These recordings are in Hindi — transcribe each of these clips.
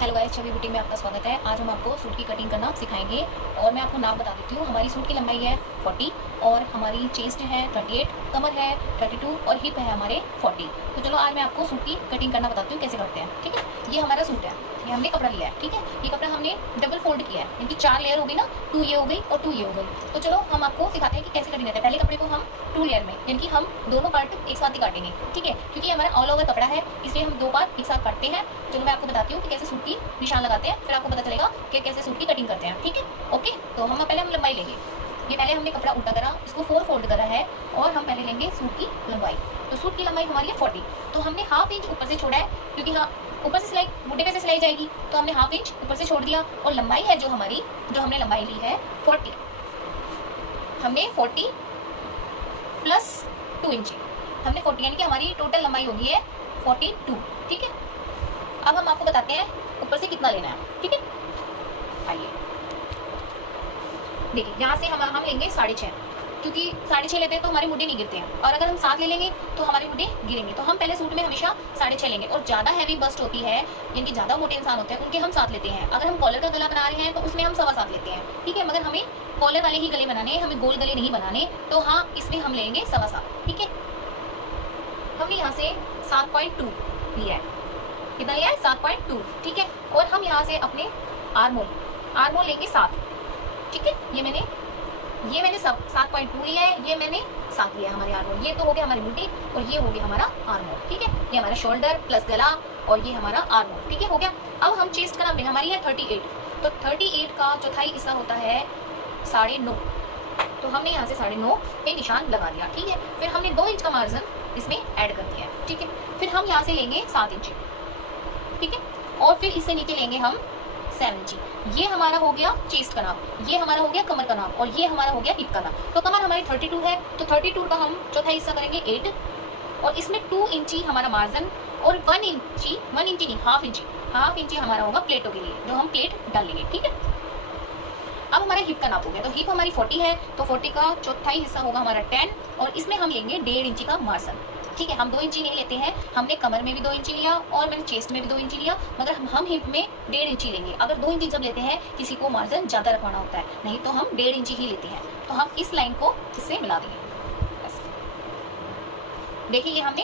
हेलो गाइस, छवि बुटीक में आपका स्वागत है। आज हम आपको सूट की कटिंग करना सिखाएंगे और मैं आपको नाप बता देती हूँ। हमारी सूट की लंबाई है 40 और हमारी चेस्ट है 38, कमर है 32 और हिप है हमारे 40। तो चलो आज मैं आपको सूट की कटिंग करना बताती हूँ कैसे करते हैं। ठीक है, ये हमारा सूट है, ये हमने कपड़ा लिया है। ठीक है, ये कपड़ा हमने डबल फोल्ड किया है, इनकी 4 लेयर हो गई ना, 2 ये हो गई और 2 ये हो गई। तो चलो हम आपको सिखाते हैं कि कैसे कटिंग करते हैं। पहले कपड़े को हम 2 लेयर में, यानी कि हम दोनों पार्ट एक साथ ही काटेंगे। ठीक है, क्योंकि हमारा ऑल ओवर कपड़ा है इसलिए हम 2 पार्ट एक साथ काटते हैं। चलो मैं आपको बताती हूँ कि कैसे सूट की निशान लगाते हैं, फिर आपको पता चलेगा कि कैसे सूट की कटिंग करते हैं। ठीक है, ओके। तो हम पहले लंबाई लेंगे। ये पहले हमने कपड़ा उल्टा करा, इसको 4 फोल्ड करा है और हम पहले लेंगे सूट की लंबाई। तो सूट की लंबाई हमारी है 40। तो हमने हाफ इंच ऊपर से छोड़ा है, क्योंकि हाँ ऊपर से सिलाई बूटे पे से सिलाई जाएगी, तो हमने हाफ इंच ऊपर से छोड़ दिया। और लंबाई है जो हमारी, जो हमने लंबाई ली है 40, हमने 40 प्लस 2 इंच, हमने 40 यानी कि हमारी टोटल लंबाई होगी है 42। ठीक है, अब हम आपको बताते हैं ऊपर से कितना लेना है। ठीक है, आइए देखिए, यहाँ से हम लेंगे 6.5, क्योंकि 6.5 लेते हैं तो हमारे मुड्डे नहीं गिरते हैं, और अगर हम 7 ले लेंगे तो हमारे मुड्डे गिरेंगे। तो हम पहले सूट में हमेशा 6.5 लेंगे। और ज़्यादा हैवी बस्ट होती है, यानी कि ज़्यादा मोटे इंसान होते हैं, उनके हम 7 लेते हैं। अगर हम कॉलर का गला बना रहे हैं तो उसमें हम 7.25 लेते हैं। ठीक है, मगर हमें कॉलर वाले ही गले बनाने, हमें गोल गले नहीं बनाने, तो हाँ इसमें हम लेंगे 7.25। ठीक है, हमने यहाँ से 7.2 लिया है। कितना लिया है? 7.2। ठीक है, और हम यहाँ से अपने आर्मोल लेंगे 7। ठीक है, ये मैंने सब 7.2 लिया है, ये मैंने 7 लिया है हमारे आर्मोल। ये तो हो गया हमारी बूटी और ये हो गया हमारा आर्मोल। ठीक है, ये हमारा शोल्डर प्लस गला और ये हमारा आर्मोल। ठीक है, हो गया। अब हम चेस्ट का नाम लेंगे, हमारी है 38। तो 38 का चौथाई हिस्सा होता है 9.5। तो हमने यहाँ से 9.5 पे निशान लगा दिया। ठीक है, फिर हमने 2 इंच का मार्जिन इसमें ऐड कर दिया है। ठीक है, फिर हम यहाँ से लेंगे 7 इंच। ठीक है, और फिर इससे नीचे लेंगे हम 7 इंच। ये हमारा हो गया चेस्ट का नाप, ये हमारा हो गया कमर का नाप और ये हमारा हो गया हिप का नाप। तो कमर हमारी 32 है, तो 32 का हम चौथा हिस्सा करेंगे 8 और इसमें 2 इंची हमारा मार्जिन और 1 इंची नहीं, हाफ इंची हमारा होगा प्लेटों के लिए, जो हम प्लेट डाल लेंगे। ठीक है, अब हमारा हिप का नाप हो गया। तो हिप हमारी 40 है, तो 40 का चौथाई हिस्सा होगा हमारा 10 और इसमें हम लेंगे 1.5 इंची का मार्जिन। ठीक है, हम 2 इंची नहीं लेते हैं, हमने कमर में भी 2 इंची लिया और मैंने चेस्ट में भी 2 इंची लिया, मगर हम हिप में 1.5 इंची लेंगे। अगर 2 इंची जब लेते हैं किसी को मार्जिन ज़्यादा रखवाना होता है, नहीं तो हम 1.5 इंची ही लेते हैं। तो हम इस लाइन को इससे मिला देंगे। देखिए, ये हमने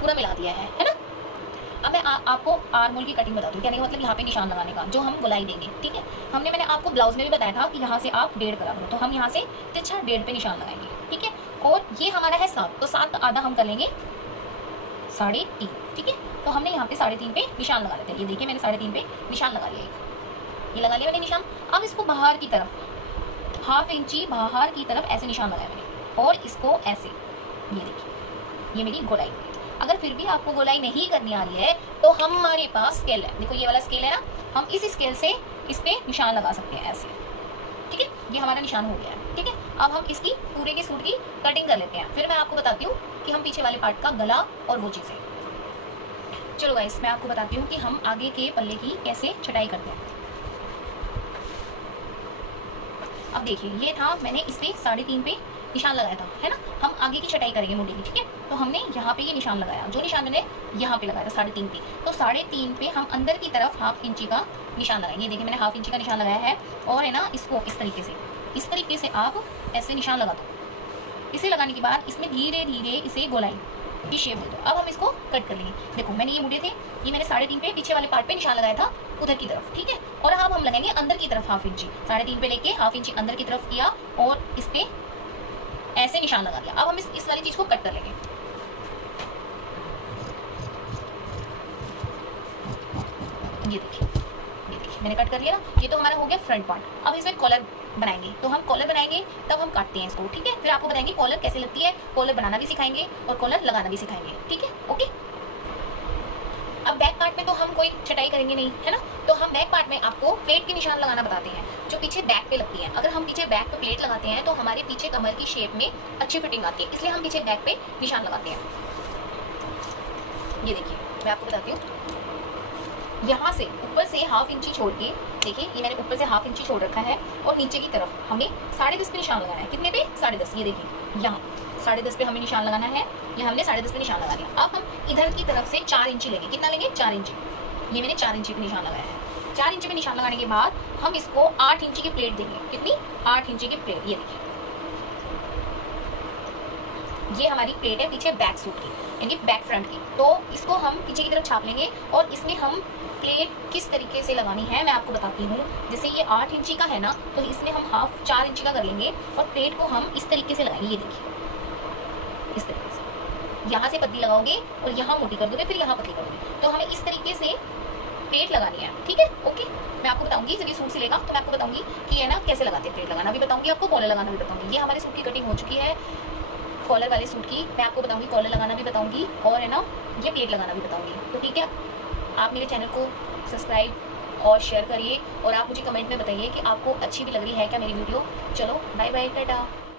पूरा मिला दिया है ना। अब मैं आपको आर्मोल की कटिंग बता दूँ, कहने का मतलब यहाँ पे निशान लगाने का, जो हम गोलाई देंगे। ठीक है, मैंने आपको ब्लाउज में भी बताया था कि यहाँ से आप 1.5 करा करो, तो हम यहाँ से तिरछा 1.5 पे निशान लगाएंगे। ठीक है, और ये हमारा है 7, तो 7 का आधा हम कर लेंगे 3.5। ठीक है, तो हमने यहाँ पे 3.5 पे निशान लगा लेते हैं। ये देखिए, मैंने 3.5 पे निशान लगा लिया, ये लगा लिया मैंने निशान। अब इसको बाहर की तरफ हाफ इंची बाहर की तरफ ऐसे निशान लगाया मैंने, और इसको ऐसे, ये देखिए, ये मेरी गोलाई। अगर फिर भी आपको गोलाई नहीं करनी आ रही है तो हमारे पास स्केल है, देखो ये वाला स्केल है ना, हम इस स्केल से इस पे निशान लगा सकते हैं ऐसे। ठीक है, ये हमारा निशान हो गया है। ठीक है, अब हम इसकी पूरे के सूट की कटिंग कर लेते हैं, फिर मैं आपको बताती हूँ कि हम पीछे वाले पार्ट का गला और वो चीज़ें। चलो गाइस, मैं आपको बताती हूँ कि हम आगे के पल्ले की कैसे छटाई करते हैं। अब देखिए, ये था, मैंने इस पे 3.5 पे निशान लगाया था, है ना। हम आगे की छटाई करेंगे मुंडी की। ठीक है, तो हमने यहाँ पे ये निशान लगाया, जो निशान मैंने यहाँ पे लगाया था 3.5 पे, तो 3.5 पे हम अंदर की तरफ हाफ इंची का निशान लगाएंगे। देखिए, मैंने हाफ इंची का निशान लगाया है, और है ना, इसको इस तरीके से आप ऐसे निशान लगा दो। इसे लगाने के बाद इसमें धीरे धीरे इसे गोलाई की शेप दे दो। अब हम इसको कट कर लेंगे। देखो, मैंने ये मुड़े थे, ये मैंने 3.5 पे पीछे वाले पार्ट पे निशान लगाया था उधर की तरफ। ठीक है, और अब हम लगाएंगे अंदर की तरफ हाफ इंची, 3.5 पे लेके हाफ इंची अंदर की तरफ किया और इस पे ऐसे निशान लगा दिया। अब हम इस वाली चीज को कट कर लेंगे। ये देखिए, मैंने कट कर लिया ना, ये तो हमारा हो गया फ्रंट पार्ट। अब इसमें कॉलर बनाएंगे, तो हम कॉलर बनाएंगे तब हम काटते हैं इसको। ठीक है, फिर आपको बताएंगे कॉलर कैसे लगती है, कॉलर बनाना भी सिखाएंगे और कॉलर लगाना भी सिखाएंगे। ठीक है, ओके। अब बैक पार्ट में तो हम कोई छटाई करेंगे नहीं, है ना, तो हम बैक पार्ट में आपको प्लेट के निशान लगाना बताते हैं, जो पीछे बैक पे लगती है। अगर हम पीछे बैक पे प्लेट लगाते हैं तो हमारे पीछे कमर की शेप में अच्छी फिटिंग आती है, इसलिए हम पीछे बैक पे निशान लगाते हैं। ये देखिए, मैं आपको बताती हूँ, यहाँ से ऊपर से हाफ इंची छोड़ के, देखिए ये मैंने ऊपर से हाफ इंची छोड़ रखा है, और नीचे की तरफ हमें 10.5 पे निशान लगाना है। कितने पे? 10.5। ये देखिए, यहाँ 10.5 पे हमें निशान लगाना है, ये हमने 10.5 पे निशान लगा लिया। अब हम इधर की तरफ से 4 इंची लेंगे। कितना लेंगे? 4 इंची। ये मैंने 4 इंची पे निशान लगाया है। 4 इंची पे निशान लगाने के बाद हम इसको 8 इंची की प्लेट देंगे। कितनी? 8 इंची की प्लेट। ये देखिए, ये हमारी प्लेट है पीछे बैक सूट की, यानी बैक फ्रंट की। तो इसको हम पीछे की तरफ छाप लेंगे और इसमें हम प्लेट किस तरीके से लगानी है मैं आपको बताती हूँ। जैसे ये 8 इंची का है ना, तो इसमें हम हाफ 4 इंची का कर लेंगे और प्लेट को हम इस तरीके से लगाएंगे। ये देखिए, इस तरीके से यहाँ से पतली लगाओगे और यहाँ मोटी कर दोगे, फिर यहाँ पतली कर दोगे। तो हमें इस तरीके से प्लेट लगानी है, ठीक है? ओके, मैं आपको बताऊंगी जब ये सूट सिलेगा तो मैं आपको बताऊंगी कि है ना कैसे लगाते हैं। प्लेट लगाना भी बताऊंगी आपको, कॉलर लगाना भी बताऊंगी। ये हमारे सूट की कटिंग हो चुकी है, कॉलर वाले सूट की मैं आपको बताऊंगी, कॉलर लगाना भी बताऊंगी और है ना ये प्लेट लगाना भी बताऊंगी। तो ठीक है, आप मेरे चैनल को सब्सक्राइब और शेयर करिए और आप मुझे कमेंट में बताइए कि आपको अच्छी भी लग रही है क्या मेरी वीडियो। चलो बाय बाय, टाटा।